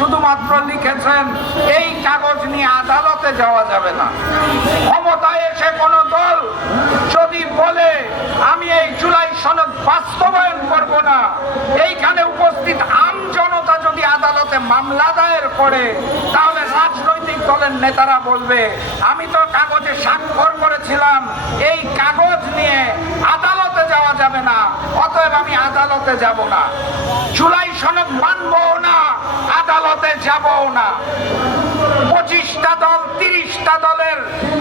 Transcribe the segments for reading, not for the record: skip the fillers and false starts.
শুধুমাত্র লিখেছেন এই কাগজ নিয়ে আদালতে যাওয়া যাবে না। ক্ষমতায় এসে কোন দল যদি বলে আমি এই জুলাই সনদ বাস্তবায়ন করব না, এইখানে উপস্থিত আম জনতা যদি আদালতে মামলা দায়ের করে, তাহলে রাজনৈতিক দলের নেতারা বলবে আমি তো কাগজে স্বাক্ষর করেছিলাম, এই কাগজ নিয়ে আদালতে যাওয়া যাবে না, অতএব আমি আদালতে যাব না, জুলাই সনদ মানবো না, আদালতে যাবও না। 25টা দল, 30টা দলের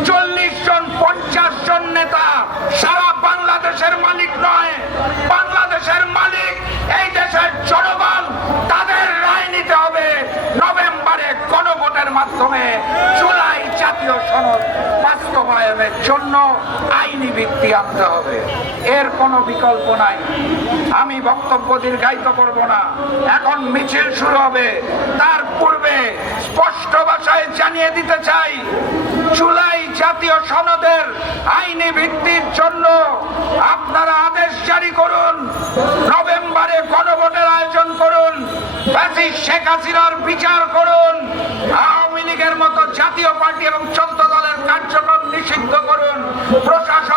40 জন 50 জন নেতা সারা বাংলাদেশের মালিক নয়, বাংলাদেশের মালিক এই দেশের জনগণ। তাদের রায় নিতে হবে নভেম্বরে গণভোটের মাধ্যমে জুলাই জাতীয় সনদ বাস্তবায়নের জন্য আইনি ভিত্তি আনতে হবে, এর কোনো বিকল্প নাই। আমি বক্তব্য দীর্ঘায়িত করব না, এখন মিছিল শুরু হবে। তার পূর্বে স্পষ্ট ভাষায় জানিয়ে দিতে চাই, জুলাই জাতীয় সনদের আইনি ভিত্তির জন্য আপনারা আদেশ জারি করুন, নভেম্বরে গণভোটের আয়োজন করুন, শেখ হাসিনার বিচার করুন, আওয়ামী লীগের মতো জাতীয় পার্টি এবং 14 দলের কার্যক্রম নিষিদ্ধ করুন, প্রশাসন